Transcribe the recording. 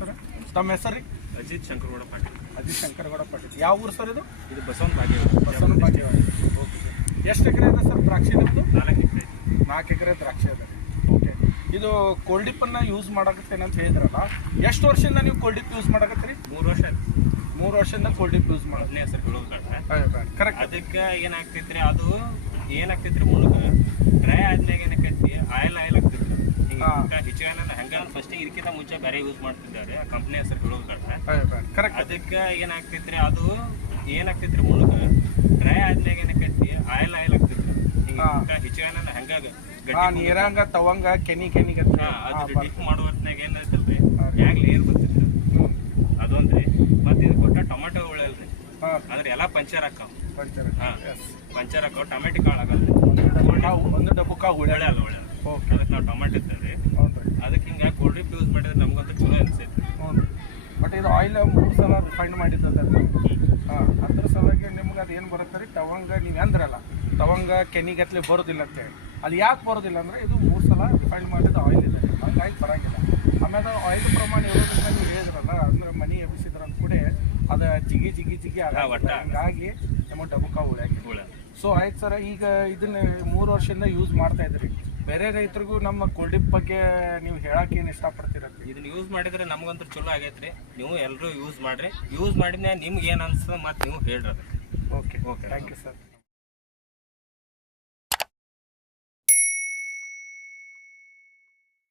Sir. ತಮ್ಮ ಹೆಸರು ರೀ? ಅಜಿತ್ ಶಂಕರಗೌಡ ಪಾಟೀಲ್. ಅಜಿತ್ ಶಂಕರಗೌಡ ಪಾಟೀಲ್. ಯಾವ ಊರು ಸರ್ ಇದು? ಇದು ಬಸವನ ಬಾಗೇವಾಡಿ. ಬಸವನ ಬಾಗೇವಾಡಿ. ಓಕೆ. ಎಷ್ಟು ಎಕರೆ ಇದೆ ಸರ್ ದ್ರಾಕ್ಷಿ ನಿಮ್ಮದು? 4 ಎಕರೆ. 4 ಎಕರೆ ದ್ರಾಕ್ಷಿ ಇದೆ. ಓಕೆ. ಇದು ಕೋಲ್ಡಿಪ್ಪನ್ನು ಯೂಸ್ ಮಾಡಕತ್ತೇನೆ ಅಂತ ಹೇಳಿದ್ರಲ್ಲ, ಎಷ್ಟು ವರ್ಷದಿಂದ ನೀವು ಕೋಲ್ಡಿಪ್ ಯೂಸ್ ಮಾಡಕತ್ತೀರಿ? 3 ವರ್ಷ ಆಯ್ತು. 3 ವರ್ಷದಿಂದ ಕೋಲ್ಡಿಪ್ ಯೂಸ್ ಮಾಡೋದು. ಮೊದಲನೇ ಹೆಸರು ಹೇಳೋದು ಕರೆಕ್ಟ್. ಅದಕ್ಕೆ ಏನಾಗ್ತೈತ್ರಿ, ಅದು ಏನಾಗ್ತೈತ್ರಿ ಮುಳುಗ ಡ್ರೈ ಆದ್ಮೇಲೆ ಏನಕ್ಕೈತಿ ಆಯಿಲ್ ಆಗ್ತೈತ್ರಿ. ಹೆಚ್ಚಿನ ಹಂಗ ಫಸ್ಟಿಗೆ ಇದಕ್ಕಿಂತ ಮುಂಚೆ ಬೇರೆ ಯೂಸ್ ಮಾಡ್ತಿದ್ದಾರೆ, ಕಂಪ್ನಿ ಹೆಸರು ಹೇಳೋದು ಕರೆಕ್ಟ್. ಅದಕ್ಕೆ ಏನಾಗ್ತೈತ್ರಿ, ಅದು ಏನಾಗ್ತೈತ್ರಿ ಮುಳುಗ ಡ್ರೈ ಆದ್ಮೇಲೆ ಏನಕ್ಕೈತಿ ಆಯಿಲ್ ಆಗ್ತೈತ್ರಿ. ಹೆಚ್ಚಿನ ಹಂಗಾಗಿ ನೀರಂಗ ತವಂಗ ಕೆನಿ ಅದು ಡಿಪ್ ಮಾಡುವತ್ನಾಗ ಏನೈತಲ್ರಿ ಯಾಕೆ ಲೇರ್ ಬರ್ತೈತ್ರಿ ಅದೊಂದ್ರಿ. ಮತ್ತೆ ಇದು ಕೊಟ್ಟ ಟೊಮೆಟೊ ಉಳಿಯಲ್ರಿ, ಅಂದ್ರೆ ಎಲ್ಲಾ ಪಂಚರ್ ಹಾಕಾವ. ಪಂಚರ್ ಹಾಕಾವ, ಟೊಮೆಟೊ ಕಾಳು ಆಗಲ್ರಿ. ಒಂದು ಡಬ್ಬಕ್ಕ ಉಳಿಯಲ್ಲ. ಅದಕ್ಕೆ ನಾವು ಟೊಮೆಟೊ ಇರ್ತೇವ್ರಿ. ಅದಕ್ಕೆ ಹಿಂಗ ಕೋಲ್ಡ್ ಡ್ರಿಪ್ ಯೂಸ್ ಮಾಡಿದ್ರೆ ನಮ್ಗಂತೂ ಚಲೋ ಅನ್ಸೈತಿ. ಬಟ್ ಇದು ಆಯಿಲ್ 3 ಸಲ ರಿಫೈಂಡ್ ಮಾಡಿದ್ದದ. ಅದ್ರ ಸಲುವಾಗಿ ನಿಮ್ಗೆ ಅದು ಏನು ಬರುತ್ತೆ ರೀ, ತವಂಗ ನೀವು ಅಂದ್ರಲ್ಲ ತವಂಗ ಕೆನಿಗತ್ಲೆ ಬರೋದಿಲ್ಲ ಅಂತೇಳಿ. ಅದು ಯಾಕೆ ಬರೋದಿಲ್ಲ ಅಂದರೆ ಇದು 3 ಸಲ ರಿಫೈಂಡ್ ಮಾಡಿದ ಆಯಿಲ್ ಇದೆ, ಹಂಗಾಗಿ ಬರೋಂಗಿಲ್ಲ. ಆಮೇಲೆ ಆಯಿಲ್ ಪ್ರಮಾಣ ಇರೋದ್ರಿಂದ ನೀವು ಹೇಳಿದ್ರಲ್ಲ, ಅಂದ್ರೆ ಮನಿ ಎಬ್ಬಿಸಿದ್ರ ಅಂತ ಕೂಡ ಅದು ಜಿಗಿ ಹಂಗಾಗಿ ನಮ್ಮ ಡಬ್ಬಕ್ಕ ಉಳಿಯಾಗಿಲ್ಲ. ಸೊ ಆಯ್ತು ಸರ್, ಈಗ ಇದನ್ನ 3 ವರ್ಷದಿಂದ ಯೂಸ್ ಮಾಡ್ತಾ ಇದ್ರಿ. ಬೇರೆ ರೈತರಿಗೂ ನಮ್ಮ ಕೋಲ್ಡಿಪ್ ಬಗ್ಗೆ ನೀವು ಹೇಳಕ್ಕೆ ಏನು ಇಷ್ಟಪಡ್ತೀರಂತ? ಇದನ್ನ ಯೂಸ್ ಮಾಡಿದ್ರೆ ನಮಗಂತೂ ಚಲೋ ಆಗೈತ್ರಿ. ನೀವು ಎಲ್ಲರೂ ಯೂಸ್ ಮಾಡ್ರಿ. ಯೂಸ್ ಮಾಡಿದ್ಮೇಲೆ ನಿಮ್ಗೆ ಏನು ಅನ್ಸ್ತದೆ ಮತ್ತೆ ನೀವು ಹೇಳ್ರಿ. ಓಕೆ. Thank you sir.